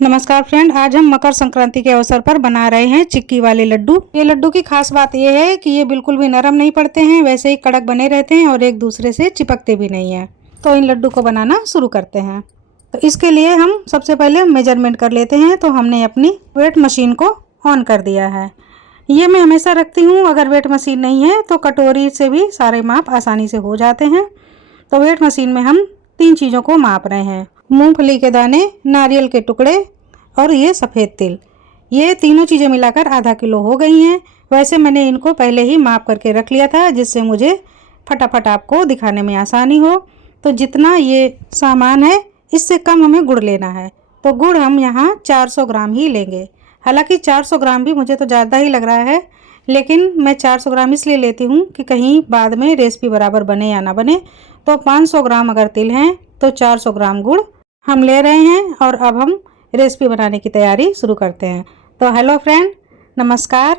नमस्कार फ्रेंड, आज हम मकर संक्रांति के अवसर पर बना रहे हैं चिक्की वाले लड्डू। ये लड्डू की खास बात ये है कि ये बिल्कुल भी नरम नहीं पड़ते हैं, वैसे ही कड़क बने रहते हैं और एक दूसरे से चिपकते भी नहीं हैं। तो इन लड्डू को बनाना शुरू करते हैं। तो इसके लिए हम सबसे पहले मेजरमेंट कर लेते हैं। तो हमने अपनी वेट मशीन को ऑन कर दिया है। ये मैं हमेशा रखती हूँ, अगर वेट मशीन नहीं है तो कटोरी से भी सारे माप आसानी से हो जाते हैं। तो वेट मशीन में हम 3 चीज़ों को माप रहे हैं: मूंगफली के दाने, नारियल के टुकड़े और ये सफ़ेद तिल। ये तीनों चीज़ें मिलाकर आधा किलो हो गई हैं। वैसे मैंने इनको पहले ही माप करके रख लिया था, जिससे मुझे फटाफट आपको दिखाने में आसानी हो। तो जितना ये सामान है इससे कम हमें गुड़ लेना है। तो गुड़ हम यहाँ 400 ग्राम ही लेंगे। हालांकि 400 ग्राम भी मुझे तो ज़्यादा ही लग रहा है, लेकिन मैं 400 ग्राम इसलिए लेती हूँ कि कहीं बाद में रेसिपी बराबर बने या ना बने। तो 500 ग्राम अगर तिल हैं तो 400 ग्राम गुड़ हम ले रहे हैं। और अब हम रेसिपी बनाने की तैयारी शुरू करते हैं। तो हेलो फ्रेंड, नमस्कार।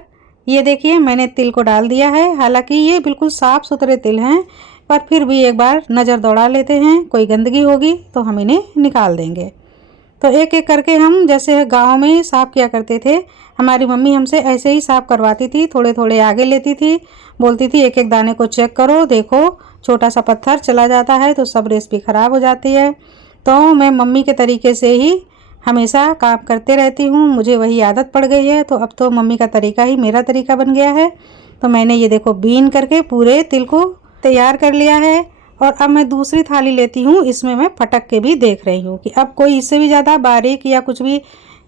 ये देखिए मैंने तिल को डाल दिया है। हालांकि ये बिल्कुल साफ़ सुथरे तिल हैं, पर फिर भी एक बार नज़र दौड़ा लेते हैं। कोई गंदगी होगी तो हम इन्हें निकाल देंगे। तो एक एक करके हम जैसे गांव में साफ़ किया करते थे, हमारी मम्मी हमसे ऐसे ही साफ़ करवाती थी। थोड़े थोड़े आगे लेती थी, बोलती थी एक एक दाने को चेक करो, देखो छोटा सा पत्थर चला जाता है तो सब रेसिपी ख़राब हो जाती है। तो मैं मम्मी के तरीके से ही हमेशा काम करते रहती हूँ, मुझे वही आदत पड़ गई है। तो अब तो मम्मी का तरीका ही मेरा तरीका बन गया है। तो मैंने ये देखो बीन करके पूरे तिल को तैयार कर लिया है। और अब मैं दूसरी थाली लेती हूँ, इसमें मैं फटक के भी देख रही हूँ कि अब कोई इससे भी ज़्यादा बारीक या कुछ भी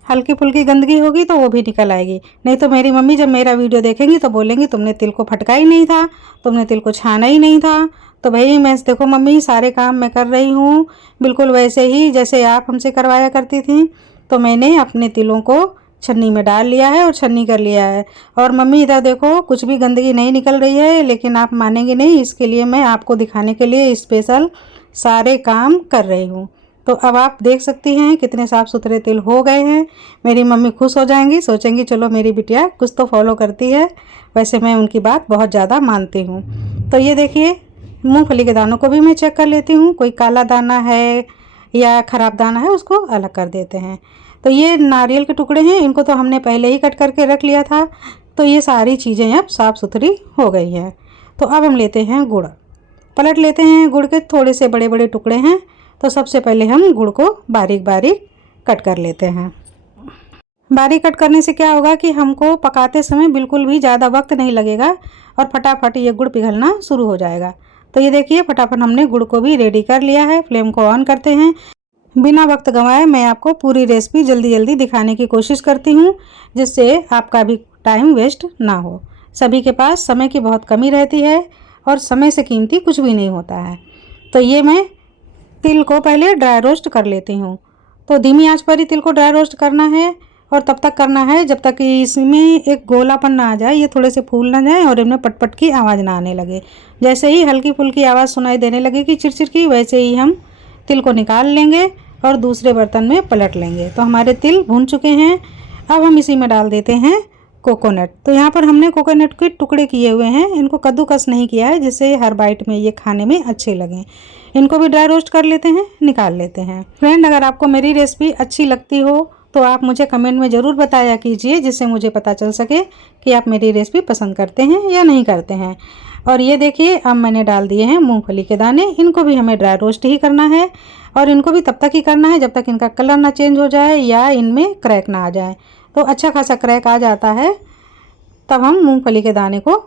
हल्की फुल्की गंदगी होगी तो वो भी निकल आएगी। नहीं तो मेरी मम्मी जब मेरा वीडियो देखेंगी तो बोलेंगी तुमने तिल को फटका ही नहीं था, तुमने तिल को छाना ही नहीं था। तो भाई मैं देखो मम्मी सारे काम मैं कर रही हूँ बिल्कुल वैसे ही जैसे आप हमसे करवाया करती थी। तो मैंने अपने तिलों को छन्नी में डाल लिया है और छन्नी कर लिया है। और मम्मी इधर देखो कुछ भी गंदगी नहीं निकल रही है, लेकिन आप मानेंगे नहीं, इसके लिए मैं आपको दिखाने के लिए स्पेशल सारे काम कर रही हूँ। तो अब आप देख सकती हैं कितने साफ़ सुथरे तिल हो गए हैं। मेरी मम्मी खुश हो जाएंगी, सोचेंगी चलो मेरी बिटिया कुछ तो फॉलो करती है। वैसे मैं उनकी बात बहुत ज़्यादा मानती हूँ। तो ये देखिए मूंगफली के दानों को भी मैं चेक कर लेती हूँ, कोई काला दाना है या ख़राब दाना है उसको अलग कर देते हैं। तो ये नारियल के टुकड़े हैं, इनको तो हमने पहले ही कट करके रख लिया था। तो ये सारी चीज़ें अब साफ़ सुथरी हो गई हैं। तो अब हम लेते हैं गुड़, पलट लेते हैं। गुड़ के थोड़े से बड़े बड़े टुकड़े हैं, तो सबसे पहले हम गुड़ को बारीक बारीक कट कर लेते हैं। बारीक कट करने से क्या होगा कि हमको पकाते समय बिल्कुल भी ज़्यादा वक्त नहीं लगेगा और फटाफट ये गुड़ पिघलना शुरू हो जाएगा। तो ये देखिए फटाफट हमने गुड़ को भी रेडी कर लिया है। फ्लेम को ऑन करते हैं। बिना वक्त गंवाए मैं आपको पूरी रेसिपी जल्दी जल्दी दिखाने की कोशिश करती हूँ, जिससे आपका भी टाइम वेस्ट ना हो। सभी के पास समय की बहुत कमी रहती है और समय से कीमती कुछ भी नहीं होता है। तो ये मैं तिल को पहले ड्राई रोस्ट कर लेती हूँ। तो धीमी आंच पर ही तिल को ड्राई रोस्ट करना है और तब तक करना है जब तक कि इसमें एक गोलापन ना आ जाए, ये थोड़े से फूल ना जाए और इनमें पटपट की आवाज़ ना आने लगे। जैसे ही हल्की फुल्की आवाज़ सुनाई देने लगेगी चिरचिर की, वैसे ही हम तिल को निकाल लेंगे और दूसरे बर्तन में पलट लेंगे। तो हमारे तिल भून चुके हैं। अब हम इसी में डाल देते हैं कोकोनट। तो यहाँ पर हमने कोकोनट के टुकड़े किए हुए हैं, इनको कद्दूकस नहीं किया है, जिससे हर बाइट में ये खाने में अच्छे लगें। इनको भी ड्राई रोस्ट कर लेते हैं, निकाल लेते हैं। फ्रेंड, अगर आपको मेरी रेसिपी अच्छी लगती हो तो आप मुझे कमेंट में ज़रूर बताया कीजिए, जिससे मुझे पता चल सके कि आप मेरी रेसिपी पसंद करते हैं या नहीं करते हैं। और ये देखिए अब मैंने डाल दिए हैं मूंगफली के दाने। इनको भी हमें ड्राई रोस्ट ही करना है और इनको भी तब तक ही करना है जब तक इनका कलर ना चेंज हो जाए या इनमें क्रैक ना आ जाए। तो अच्छा खासा क्रैक आ जाता है तब हम मूंगफली के दाने को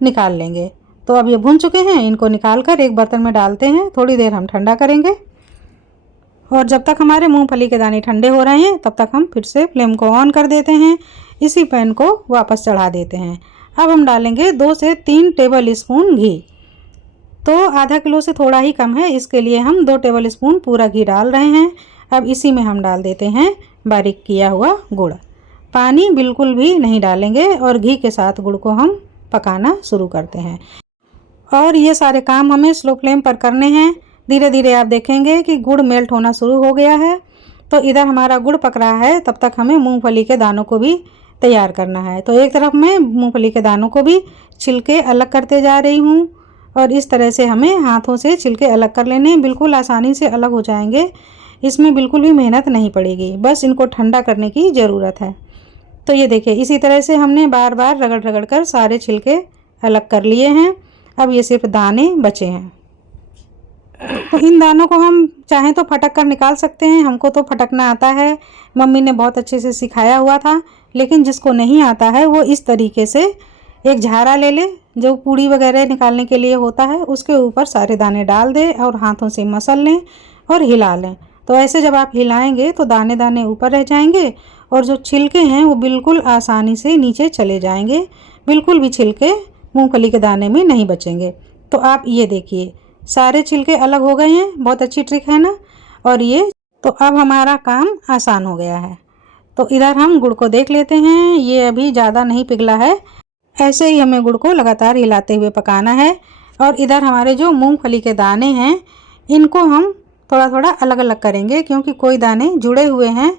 निकाल लेंगे। तो अब ये भून चुके हैं, इनको निकाल कर एक बर्तन में डालते हैं। थोड़ी देर हम ठंडा करेंगे और जब तक हमारे मूंगफली के दाने ठंडे हो रहे हैं तब तक हम फिर से फ्लेम को ऑन कर देते हैं। इसी पैन को वापस चढ़ा देते हैं। अब हम डालेंगे 2 से 3 टेबल स्पून घी। तो आधा किलो से थोड़ा ही कम है, इसके लिए हम 2 टेबल स्पून पूरा घी डाल रहे हैं। अब इसी में हम डाल देते हैं बारीक किया हुआ गुड़। पानी बिल्कुल भी नहीं डालेंगे और घी के साथ गुड़ को हम पकाना शुरू करते हैं। और ये सारे काम हमें स्लो फ्लेम पर करने हैं। धीरे धीरे आप देखेंगे कि गुड़ मेल्ट होना शुरू हो गया है। तो इधर हमारा गुड़ पक रहा है, तब तक हमें मूंगफली के दानों को भी तैयार करना है। तो एक तरफ मैं मूंगफली के दानों को भी छिलके अलग करते जा रही हूँ और इस तरह से हमें हाथों से छिलके अलग कर लेने हैं। बिल्कुल आसानी से अलग हो जाएंगे। इसमें बिल्कुल भी मेहनत नहीं पड़ेगी, बस इनको ठंडा करने की ज़रूरत है। तो ये देखिए इसी तरह से हमने बार बार रगड़ रगड़ कर सारे छिलके अलग कर लिए हैं। अब ये सिर्फ दाने बचे हैं। तो इन दानों को हम चाहें तो फटक कर निकाल सकते हैं। हमको तो फटकना आता है, मम्मी ने बहुत अच्छे से सिखाया हुआ था। लेकिन जिसको नहीं आता है वो इस तरीके से एक झारा ले ले, जो पूड़ी वगैरह निकालने के लिए होता है, उसके ऊपर सारे दाने डाल दे और हाथों से मसल लें और हिला लें। तो ऐसे जब आप हिलाएंगे तो दाने दाने ऊपर रह जाएंगे और जो छिलके हैं वो बिल्कुल आसानी से नीचे चले जाएंगे। बिल्कुल भी छिलके मूंगफली के दाने में नहीं बचेंगे। तो आप ये देखिए सारे छिलके अलग हो गए हैं। बहुत अच्छी ट्रिक है ना। और ये तो अब हमारा काम आसान हो गया है। तो इधर हम गुड़ को देख लेते हैं। ये अभी ज़्यादा नहीं पिघला है। ऐसे ही हमें गुड़ को लगातार हिलाते हुए पकाना है। और इधर हमारे जो मूंगफली के दाने हैं इनको हम थोड़ा थोड़ा अलग अलग करेंगे, क्योंकि कोई दाने जुड़े हुए हैं।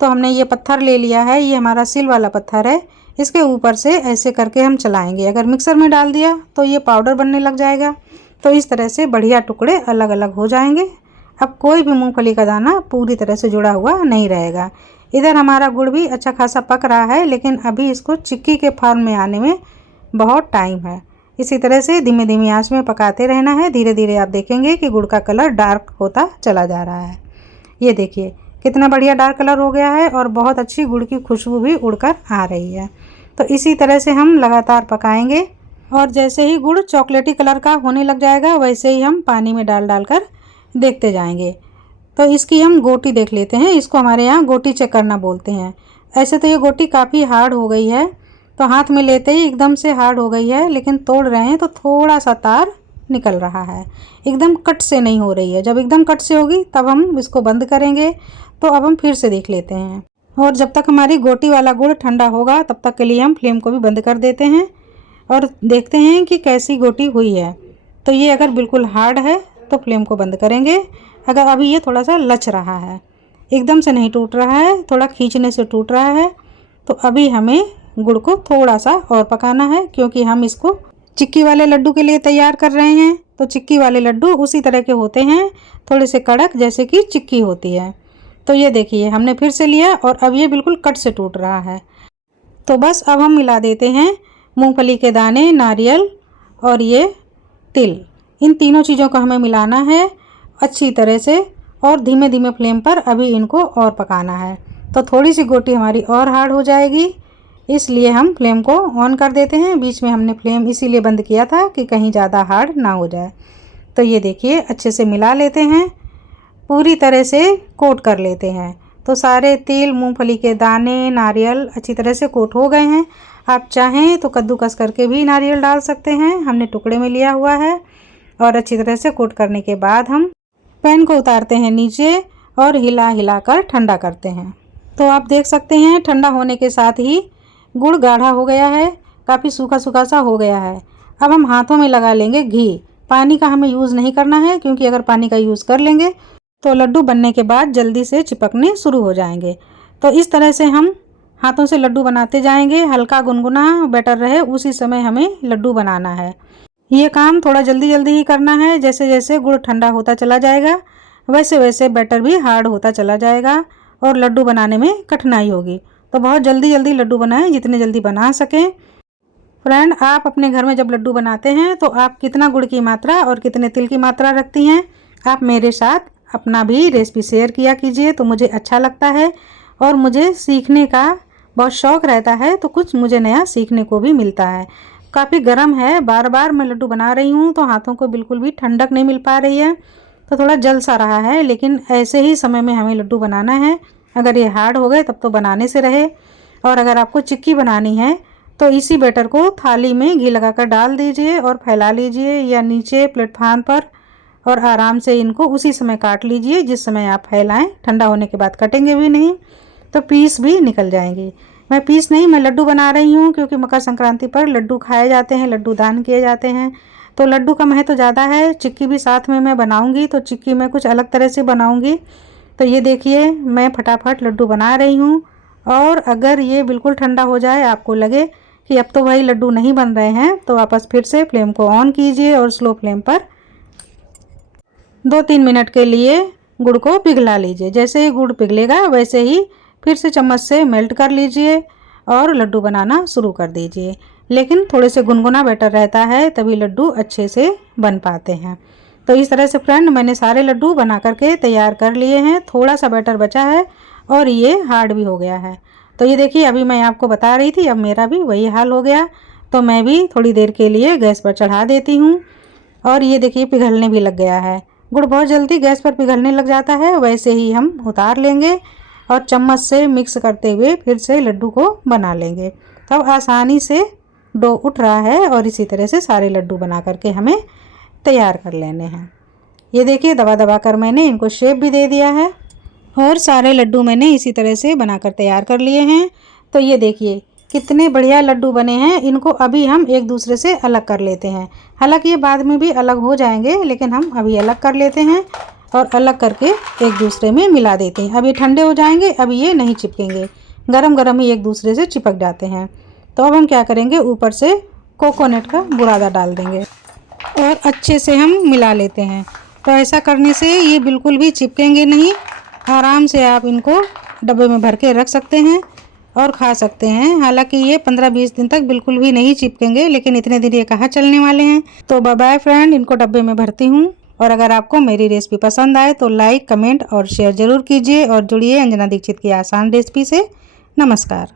तो हमने ये पत्थर ले लिया है, ये हमारा सिल वाला पत्थर है। इसके ऊपर से ऐसे करके हम चलाएंगे। अगर मिक्सर में डाल दिया तो ये पाउडर बनने लग जाएगा। तो इस तरह से बढ़िया टुकड़े अलग अलग हो जाएंगे। अब कोई भी मूंगफली का दाना पूरी तरह से जुड़ा हुआ नहीं रहेगा। इधर हमारा गुड़ भी अच्छा खासा पक रहा है, लेकिन अभी इसको चिक्की के फॉर्म में आने में बहुत टाइम है। इसी तरह से धीमे धीमी आंच में पकाते रहना है। धीरे धीरे आप देखेंगे कि गुड़ का कलर डार्क होता चला जा रहा है। ये देखिए कितना बढ़िया डार्क कलर हो गया है और बहुत अच्छी गुड़ की खुशबू भी उड़कर आ रही है। तो इसी तरह से हम लगातार पकाएंगे और जैसे ही गुड़ चॉकलेटी कलर का होने लग जाएगा वैसे ही हम पानी में डाल डाल कर देखते जाएंगे। तो इसकी हम गोटी देख लेते हैं। इसको हमारे यहाँ गोटी चेक करना बोलते हैं। ऐसे तो ये गोटी काफ़ी हार्ड हो गई है, तो हाथ में लेते ही एकदम से हार्ड हो गई है, लेकिन तोड़ रहे हैं तो थोड़ा सा तार निकल रहा है। एकदम कट से नहीं हो रही है। जब एकदम कट से होगी तब हम इसको बंद करेंगे। तो अब हम फिर से देख लेते हैं। और जब तक हमारी गोटी वाला गुड़ ठंडा होगा तब तक के लिए हम फ्लेम को भी बंद कर देते हैं और देखते हैं कि कैसी गोटी हुई है। तो ये अगर बिल्कुल हार्ड है तो फ्लेम को बंद करेंगे। अगर अभी ये थोड़ा सा लच रहा है, एकदम से नहीं टूट रहा है, थोड़ा खींचने से टूट रहा है, तो अभी हमें गुड़ को थोड़ा सा और पकाना है, क्योंकि हम इसको चिक्की वाले लड्डू के लिए तैयार कर रहे हैं। तो चिक्की वाले लड्डू उसी तरह के होते हैं, थोड़े से कड़क जैसे कि चिक्की होती है। तो ये देखिए हमने फिर से लिया और अब ये बिल्कुल कट से टूट रहा है। तो बस अब हम मिला देते हैं मूंगफली के दाने, नारियल और ये तिल। इन तीनों चीज़ों को हमें मिलाना है अच्छी तरह से और धीमे धीमे फ्लेम पर अभी इनको और पकाना है। तो थोड़ी सी गोटी हमारी और हार्ड हो जाएगी, इसलिए हम फ्लेम को ऑन कर देते हैं। बीच में हमने फ्लेम इसीलिए बंद किया था कि कहीं ज़्यादा हार्ड ना हो जाए। तो ये देखिए अच्छे से मिला लेते हैं, पूरी तरह से कोट कर लेते हैं। तो सारे तिल, मूंगफली के दाने, नारियल अच्छी तरह से कोट हो गए हैं। आप चाहें तो कद्दूकस करके भी नारियल डाल सकते हैं, हमने टुकड़े में लिया हुआ है। और अच्छी तरह से कोट करने के बाद हम पैन को उतारते हैं नीचे और हिला हिला कर ठंडा करते हैं। तो आप देख सकते हैं ठंडा होने के साथ ही गुड़ गाढ़ा हो गया है, काफ़ी सूखा सूखा सा हो गया है। अब हम हाथों में लगा लेंगे घी। पानी का हमें यूज़ नहीं करना है, क्योंकि अगर पानी का यूज़ कर लेंगे तो लड्डू बनने के बाद जल्दी से चिपकने शुरू हो जाएंगे। तो इस तरह से हम हाथों से लड्डू बनाते जाएंगे। हल्का गुनगुना बैटर रहे उसी समय हमें लड्डू बनाना है। ये काम थोड़ा जल्दी जल्दी ही करना है। जैसे जैसे गुड़ ठंडा होता चला जाएगा वैसे वैसे बैटर भी हार्ड होता चला जाएगा और लड्डू बनाने में कठिनाई होगी। तो बहुत जल्दी जल्दी लड्डू बनाएं, जितने जल्दी बना सकें। फ्रेंड, आप अपने घर में जब लड्डू बनाते हैं तो आप कितना गुड़ की मात्रा और कितने तिल की मात्रा रखती हैं, आप मेरे साथ अपना भी रेसिपी शेयर किया कीजिए। तो मुझे अच्छा लगता है और मुझे सीखने का बहुत शौक़ रहता है, तो कुछ मुझे नया सीखने को भी मिलता है। काफ़ी गर्म है, बार बार मैं लड्डू बना रही हूँ तो हाथों को बिल्कुल भी ठंडक नहीं मिल पा रही है, तो थोड़ा जल सा रहा है। लेकिन ऐसे ही समय में हमें लड्डू बनाना है। अगर ये हार्ड हो गए तब तो बनाने से रहे। और अगर आपको चिक्की बनानी है तो इसी बैटर को थाली में घी लगाकर डाल दीजिए और फैला लीजिए, या नीचे प्लेटफार्म पर, और आराम से इनको उसी समय काट लीजिए जिस समय आप फैलाएं। ठंडा होने के बाद कटेंगे भी नहीं तो पीस भी निकल जाएंगे। मैं पीस नहीं, मैं लड्डू बना रही हूँ, क्योंकि मकर संक्रांति पर लड्डू खाए जाते हैं, लड्डू दान किए जाते हैं। तो लड्डू का महत्व ज़्यादा है। चिक्की भी साथ में मैं बनाऊँगी, तो चिक्की मैं कुछ अलग तरह से बनाऊँगी। तो ये देखिए मैं फटाफट लड्डू बना रही हूँ। और अगर ये बिल्कुल ठंडा हो जाए, आपको लगे कि अब तो भाई लड्डू नहीं बन रहे हैं, तो वापस फिर से फ्लेम को ऑन कीजिए और स्लो फ्लेम पर 2-3 मिनट के लिए गुड़ को पिघला लीजिए। जैसे ही गुड़ पिघलेगा वैसे ही फिर से चम्मच से मेल्ट कर लीजिए और लड्डू बनाना शुरू कर दीजिए। लेकिन थोड़े से गुनगुना बैटर रहता है, तभी लड्डू अच्छे से बन पाते हैं। तो इस तरह से फ्रेंड मैंने सारे लड्डू बना करके तैयार कर लिए हैं। थोड़ा सा बैटर बचा है और ये हार्ड भी हो गया है। तो ये देखिए, अभी मैं आपको बता रही थी, अब मेरा भी वही हाल हो गया। तो मैं भी थोड़ी देर के लिए गैस पर चढ़ा देती हूँ। और ये देखिए पिघलने भी लग गया है। गुड़ बहुत जल्दी गैस पर पिघलने लग जाता है। वैसे ही हम उतार लेंगे और चम्मच से मिक्स करते हुए फिर से लड्डू को बना लेंगे। तब आसानी से डो उठ रहा है और इसी तरह से सारे लड्डू बना करके हमें तैयार कर लेने हैं। ये देखिए, दबा दबा कर मैंने इनको शेप भी दे दिया है और सारे लड्डू मैंने इसी तरह से बनाकर तैयार कर लिए हैं। तो ये देखिए कितने बढ़िया लड्डू बने हैं। इनको अभी हम एक दूसरे से अलग कर लेते हैं। हालांकि ये बाद में भी अलग हो जाएंगे, लेकिन हम अभी अलग कर लेते हैं और अलग करके एक दूसरे में मिला देते हैं। अब ये ठंडे हो जाएंगे, अब ये नहीं चिपकेंगे, गरम गरम ही एक दूसरे से चिपक जाते हैं। तो अब हम क्या करेंगे, ऊपर से कोकोनट का बुरादा डाल देंगे और अच्छे से हम मिला लेते हैं। तो ऐसा करने से ये बिल्कुल भी चिपकेंगे नहीं। आराम से आप इनको डब्बे में भर के रख सकते हैं और खा सकते हैं। हालांकि ये 15-20 दिन तक बिल्कुल भी नहीं चिपकेंगे, लेकिन इतने दिन ये कहाँ चलने वाले हैं। तो बाय बाय फ्रेंड, इनको डब्बे में भरती हूँ। और अगर आपको मेरी रेसिपी पसंद आए तो लाइक, कमेंट और शेयर ज़रूर कीजिए और जुड़िए अंजना दीक्षित की आसान रेसिपी से। नमस्कार।